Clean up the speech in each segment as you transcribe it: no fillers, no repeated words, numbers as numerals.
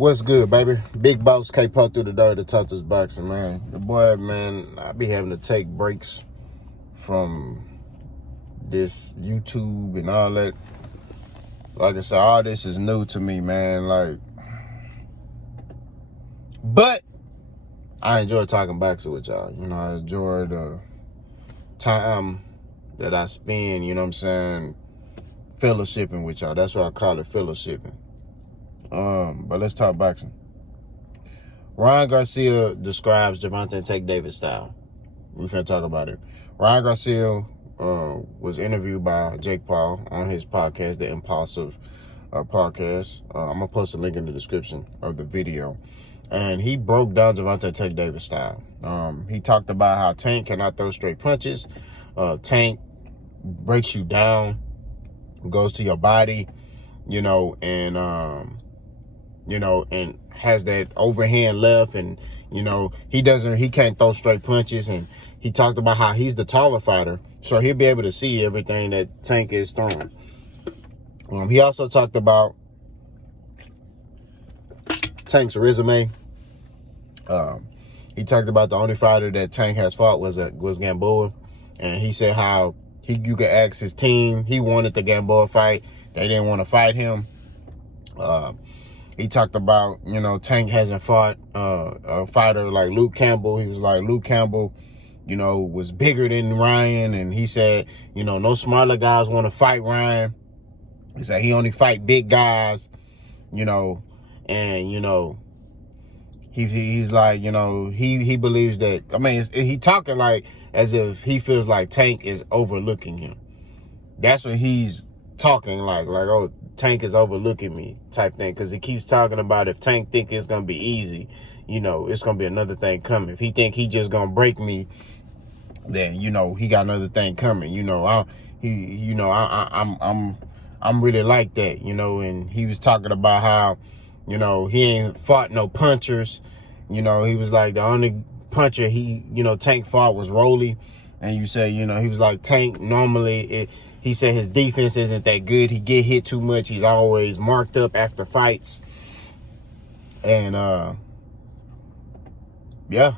What's good, baby? Big Boss K-Po through the door to talk this boxing, man. The boy, man, I be having to take breaks from this YouTube and all that. Like I said, all this is new to me, man. But I enjoy talking boxing with y'all. You know, I enjoy the time that I spend, you know what I'm saying, fellowshipping with y'all. That's why I call it fellowshipping. But let's talk boxing. Ryan Garcia describes Gervonta Tank Davis style. We finna talk about it. Ryan Garcia was interviewed by Jake Paul on his podcast, the Impulsive podcast. I'm gonna post a link in the description of the video. And he broke down Gervonta Tank Davis style. He talked about how Tank cannot throw straight punches. Tank breaks you down, goes to your body, and has that overhand left, and he can't throw straight punches. And he talked about how he's the taller fighter, so he'll be able to see everything that Tank is throwing. He also talked about Tank's resume. He talked about the only fighter that Tank has fought was Gamboa, and he said how you could ask his team. He wanted the Gamboa fight. They didn't want to fight him. He talked about, Tank hasn't fought a fighter like Luke Campbell. He was like, Luke Campbell, was bigger than Ryan. And he said, no smaller guys want to fight Ryan. He said he only fight big guys, and, he's like, he believes that, he talking like as if he feels like Tank is overlooking him. That's what he's talking like, oh, Tank is overlooking me type thing, because he keeps talking about if Tank think it's gonna be easy, it's gonna be another thing coming. If he think he just gonna break me, then he got another thing coming. I'm really like that, And he was talking about how he ain't fought no punchers. He was like the only puncher Tank fought was Rolly, and you say he was like Tank normally he said his defense isn't that good. He get hit too much. He's always marked up after fights. And, yeah.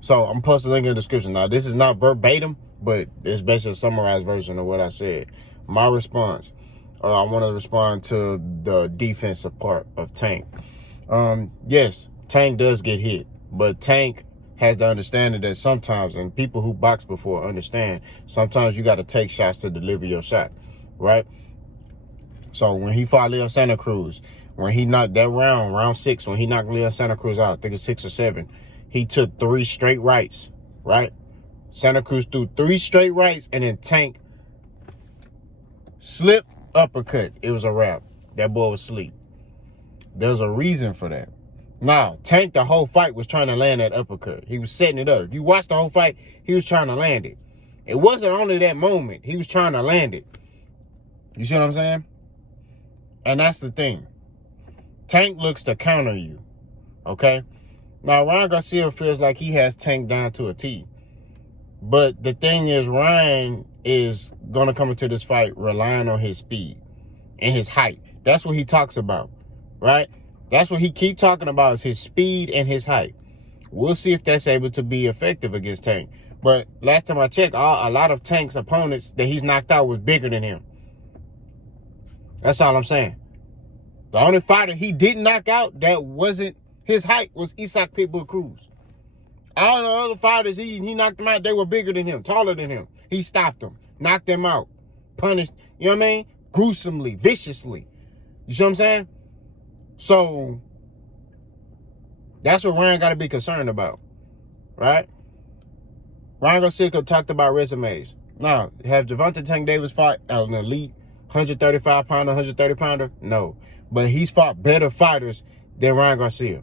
So I'm posting a link in the description. Now, this is not verbatim, but it's basically a summarized version of what I said. My response, I want to respond to the defensive part of Tank. Yes, Tank does get hit, but Tank has the understanding that sometimes, and people who box before understand, sometimes you got to take shots to deliver your shot, right? So when he fought Leo Santa Cruz, when he knocked that round 6, when he knocked Leo Santa Cruz out, I think it's 6 or 7, he took 3 straight rights, right? Santa Cruz threw 3 straight rights, and then Tank slip uppercut. It was a wrap. That boy was asleep. There's a reason for that. Now, Tank, the whole fight, was trying to land that uppercut. He was setting it up. If you watch the whole fight, he was trying to land it. It wasn't only that moment. He was trying to land it. You see what I'm saying? And that's the thing. Tank looks to counter you, okay? Now, Ryan Garcia feels like he has Tank down to a T. But the thing is, Ryan is going to come into this fight relying on his speed and his height. That's what he talks about, right? That's what he keep talking about, is his speed and his height. We'll see if that's able to be effective against Tank. But last time I checked, a lot of Tank's opponents that he's knocked out was bigger than him. That's all I'm saying. The only fighter he didn't knock out that wasn't his height was Isaac Pitbull Cruz. All the other fighters, he knocked them out, they were bigger than him, taller than him. He stopped them, knocked them out, punished, gruesomely, viciously. You see what I'm saying? So that's what Ryan got to be concerned about, right? Ryan Garcia talked about resumes. Now, have Gervonta Tank Davis fought an elite 135-pounder, 130-pounder? No. But he's fought better fighters than Ryan Garcia.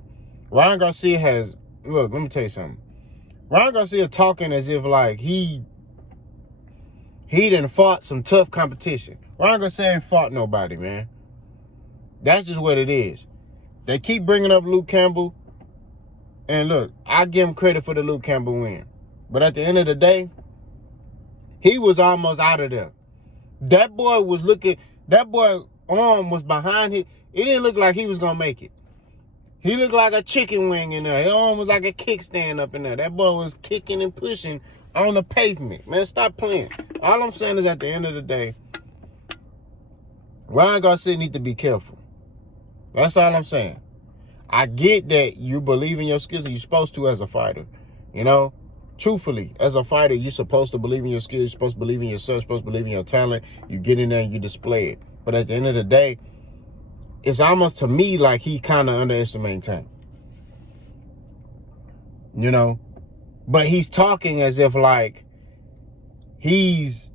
Ryan Garcia has, look, let me tell you something. Ryan Garcia talking as if like he done fought some tough competition. Ryan Garcia ain't fought nobody, man. That's just what it is. They keep bringing up Luke Campbell. And look, I give him credit for the Luke Campbell win. But at the end of the day, he was almost out of there. That boy arm was behind him. It didn't look like he was going to make it. He looked like a chicken wing in there. He almost like a kickstand up in there. That boy was kicking and pushing on the pavement. Man, stop playing. All I'm saying is at the end of the day, Ryan Garcia need to be careful. That's all I'm saying. I get that you believe in your skills and you're supposed to as a fighter. You know, truthfully, as a fighter, you're supposed to believe in your skills. You're supposed to believe in yourself. You're supposed to believe in your talent. You get in there and you display it. But at the end of the day, it's almost to me like he kind of underestimating Tank. You know? But he's talking as if like he's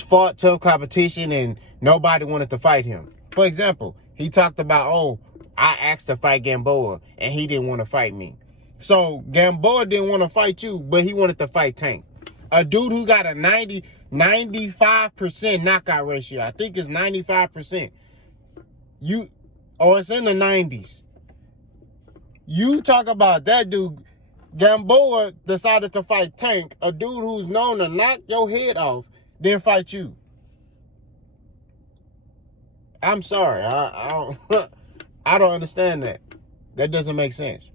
fought tough competition and nobody wanted to fight him. For example, he talked about, oh, I asked to fight Gamboa and he didn't want to fight me. So Gamboa didn't want to fight you, but he wanted to fight Tank. A dude who got a 95% knockout ratio. I think it's 95%. It's in the 90s. You talk about that dude. Gamboa decided to fight Tank, a dude who's known to knock your head off, then fight you. I'm sorry. I don't I don't understand that. That doesn't make sense.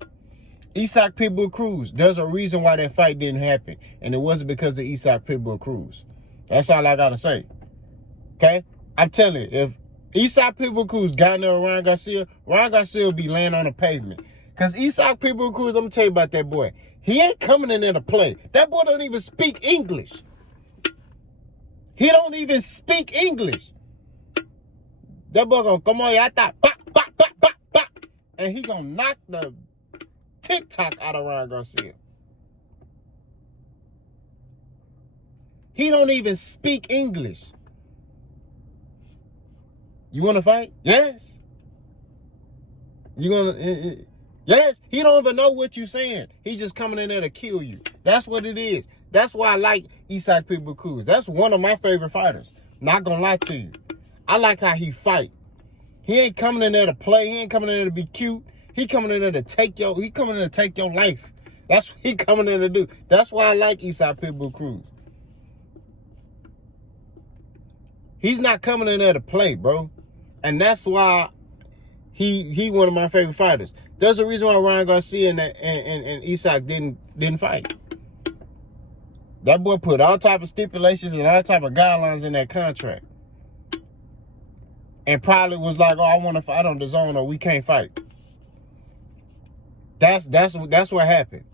Isak Pitbull Cruz, there's a reason why that fight didn't happen. And it wasn't because of Isak Pitbull Cruz. That's all I got to say. Okay? I'm telling you, if Isak Pitbull Cruz got in there with Ryan Garcia would be laying on the pavement. Because Isak Pitbull Cruz, I'm going to tell you about that boy. He ain't coming in there to play. That boy don't even speak English. He don't even speak English. That boy going to come on here, bop, bop, bop, bop, bop. And he going to knock the TikTok out of Ryan Garcia. He don't even speak English. You want to fight? Yes. You gonna? Yes. He don't even know what you're saying. He just coming in there to kill you. That's what it is. That's why I like Isak Pitbull Cruz. That's one of my favorite fighters. Not gonna lie to you. I like how he fight. He ain't coming in there to play. He ain't coming in there to be cute. He coming in there to take your life. That's what he coming in to do. That's why I like Isak Pitbull Cruz. He's not coming in there to play, bro. And that's why he one of my favorite fighters. There's a reason why Ryan Garcia and Isak didn't fight. That boy put all type of stipulations and all type of guidelines in that contract. And probably was like, oh, I want to fight on the zone or we can't fight. That's what happened.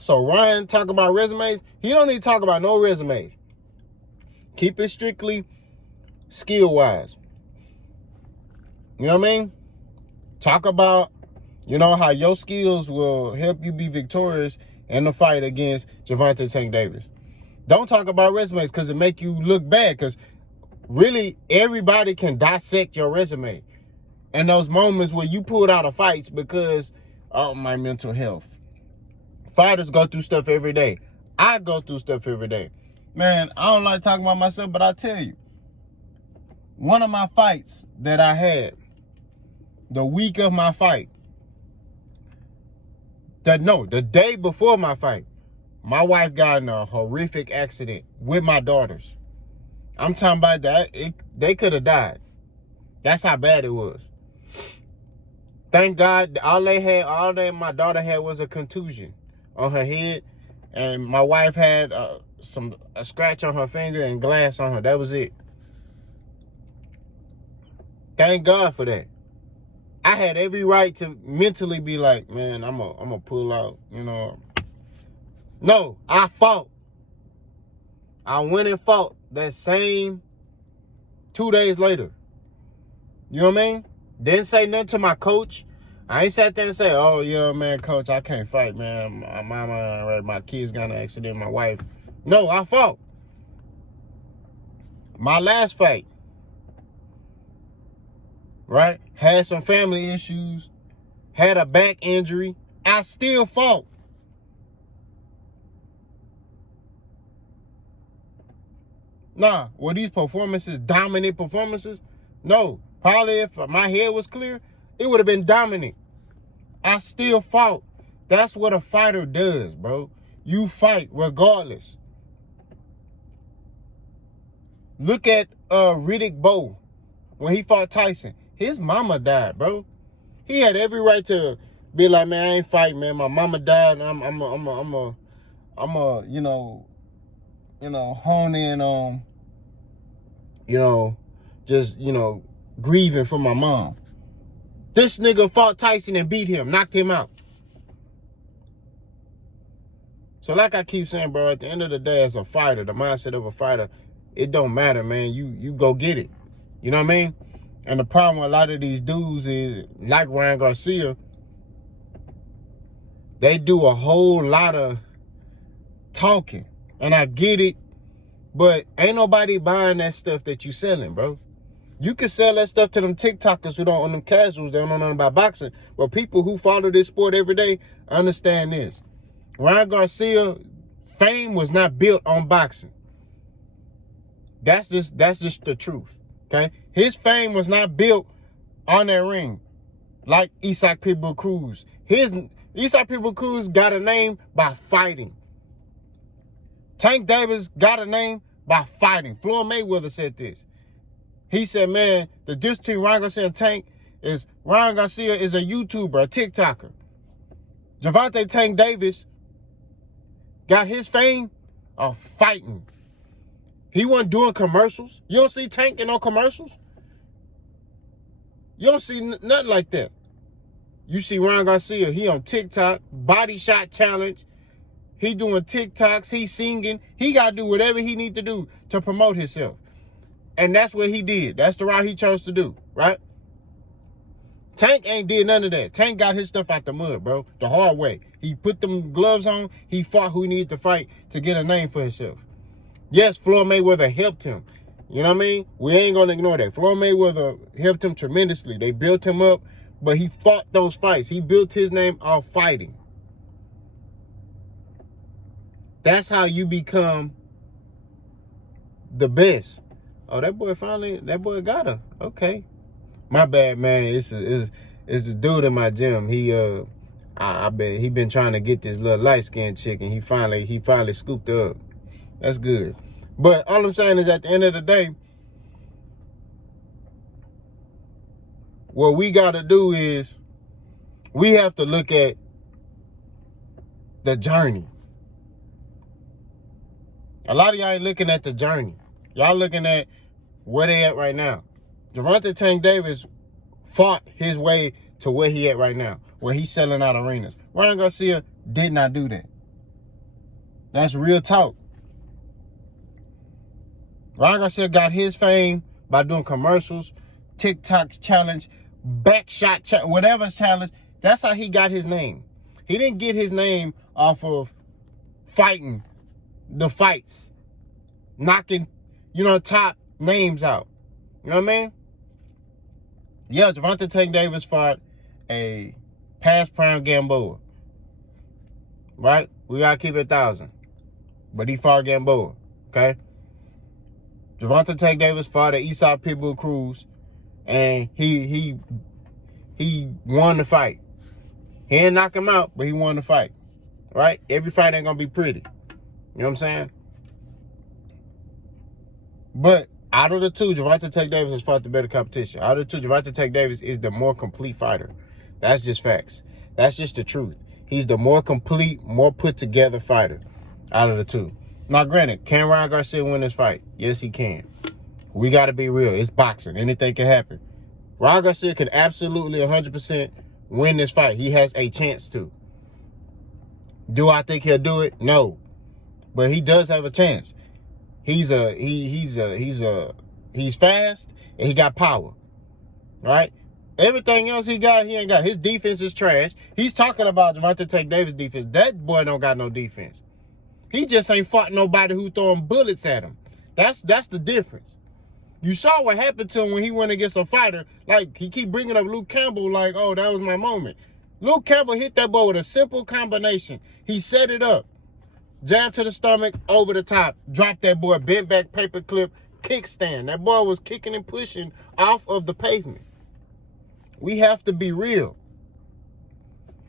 So Ryan talking about resumes, he don't need to talk about no resumes. Keep it strictly skill-wise. You know what I mean? Talk about, how your skills will help you be victorious in the fight against Gervonta Tank Davis. Don't talk about resumes because it make you look bad, because really everybody can dissect your resume. And those moments where you pulled out of fights because of my mental health. Fighters go through stuff every day. I go through stuff every day. Man, I don't like talking about myself, but I'll tell you. One of my fights that I had, the week of my fight, the day before my fight, my wife got in a horrific accident with my daughters. I'm talking about that. They could have died. That's how bad it was. Thank God, all my daughter had was a contusion on her head, and my wife had a scratch on her finger and glass on her. That was it. Thank God for that. I had every right to mentally be like, man, I'm gonna pull out, No, I fought. I went and fought that same 2 days later. You know what I mean? Didn't say nothing to my coach. I ain't sat there and say, oh, yeah, man, coach, I can't fight, man. My kids got in an accident, my wife. No, I fought. My last fight, right? Had some family issues, had a back injury. I still fought. Nah, were these performances dominant performances? No. Probably if my head was clear, it would have been dominant. I still fought. That's what a fighter does, bro. You fight regardless. Look at Riddick Bowe when he fought Tyson. His mama died, bro. He had every right to be like, man, I ain't fighting, man. My mama died, and I'm a hone in on, just, grieving for my mom. This nigga fought Tyson and beat him, knocked him out. So like I keep saying, bro, at the end of the day, as a fighter, the mindset of a fighter, it don't matter, man. You go get it. You know what I mean? And the problem with a lot of these dudes is, like Ryan Garcia, they do a whole lot of talking. And I get it, but ain't nobody buying that stuff that you selling, bro. You can sell that stuff to them TikTokers who don't, on them casuals, they don't know nothing about boxing. But people who follow this sport every day understand this. Ryan Garcia, fame was not built on boxing. That's just the truth, okay? His fame was not built on that ring like Isaac Pitbull Cruz. Isaac Pitbull Cruz got a name by fighting. Tank Davis got a name by fighting. Floyd Mayweather said this. He said, man, the difference between Ryan Garcia and Tank is Ryan Garcia is a YouTuber, a TikToker. Gervonta Tank Davis got his fame of fighting. He wasn't doing commercials. You don't see Tank in no commercials. You don't see nothing like that. You see Ryan Garcia, he on TikTok, body shot challenge. He doing TikToks, he singing. He got to do whatever he need to do to promote himself. And that's what he did. That's the route he chose to do, right? Tank ain't did none of that. Tank got his stuff out the mud, bro, the hard way. He put them gloves on. He fought who he needed to fight to get a name for himself. Yes, Floyd Mayweather helped him. You know what I mean? We ain't going to ignore that. Floyd Mayweather helped him tremendously. They built him up, but he fought those fights. He built his name off fighting. That's how you become the best. Oh, that boy got her. Okay. My bad, man. It's the dude in my gym. I bet he been trying to get this little light-skinned chick, and he finally scooped her up. That's good. But all I'm saying is, at the end of the day, what we got to do is we have to look at the journey. A lot of y'all ain't looking at the journey. Y'all looking at where they at right now. Gervonta Tank Davis fought his way to where he at right now, where he's selling out arenas. Ryan Garcia did not do that. That's real talk. Ryan Garcia got his fame by doing commercials, TikTok challenge, backshot challenge, whatever challenge. That's how he got his name. He didn't get his name off of fighting the fights, knocking, top names out. You know what I mean? Yeah, Gervonta Tank Davis fought a past prime Gamboa. Right? We gotta keep it 1,000. But he fought Gamboa. Okay? Gervonta Tank Davis fought a Isaac Pitbull Cruz, and he won the fight. He didn't knock him out, but he won the fight. Right? Every fight ain't gonna be pretty. You know what I'm saying? But out of the two, Gervonta Tank Davis has fought the better competition. Out of the two, Gervonta Tank Davis is the more complete fighter. That's just facts. That's just the truth. He's the more complete, more put together fighter out of the two. Now, granted, can Ryan Garcia win this fight? Yes, he can. We got to be real. It's boxing. Anything can happen. Ryan Garcia can absolutely 100% win this fight. He has a chance to. Do I think he'll do it? No. But he does have a chance. He's fast and he got power. Right? Everything else he ain't got. His defense is trash. He's talking about Gervonta Tank Davis defense. That boy don't got no defense. He just ain't fought nobody who throwing bullets at him. That's the difference. You saw what happened to him when he went against a fighter. Like, he keep bringing up Luke Campbell like, oh, that was my moment. Luke Campbell hit that boy with a simple combination. He set it up. Jab to the stomach, over the top. Dropped that boy, bent back paperclip, kickstand. That boy was kicking and pushing off of the pavement. We have to be real.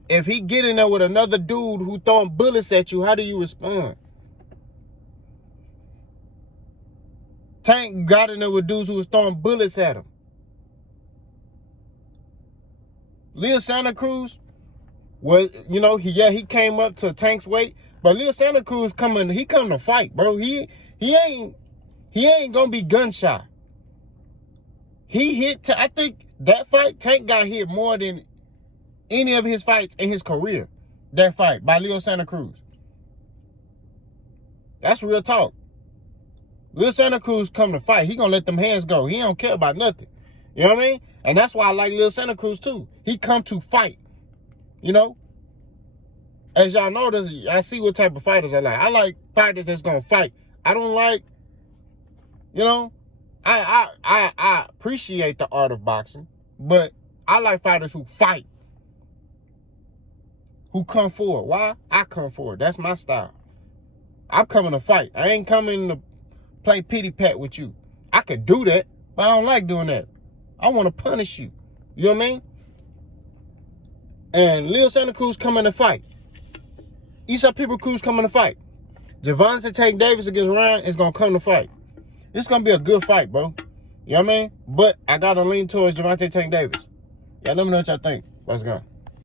If he get in there with another dude who throwing bullets at you, how do you respond? Tank got in there with dudes who was throwing bullets at him. Leo Santa Cruz was, you know, he came up to Tank's weight, but Leo Santa Cruz come to fight, bro. He ain't gonna be gun shy. He hit. I think that fight, Tank got hit more than any of his fights in his career. That fight by Leo Santa Cruz. That's real talk. Leo Santa Cruz come to fight. He gonna let them hands go. He don't care about nothing. You know what I mean? And that's why I like Leo Santa Cruz too. He come to fight. You know? As y'all know, I see what type of fighters I like. I like fighters that's gonna fight. I don't like, you know, I appreciate the art of boxing, but I like fighters who fight. Who come forward. Why? I come forward. That's my style. I'm coming to fight. I ain't coming to play pity pat with you. I could do that, but I don't like doing that. I want to punish you. You know what I mean? And Leo Santa Cruz coming to fight. Eastside People Cruz coming to fight. Gervonta Tank Davis against Ryan is going to come to fight. It's going to be a good fight, bro. You know what I mean? But I got to lean towards Gervonta Tank Davis. Y'all let me know what y'all think. Let's go.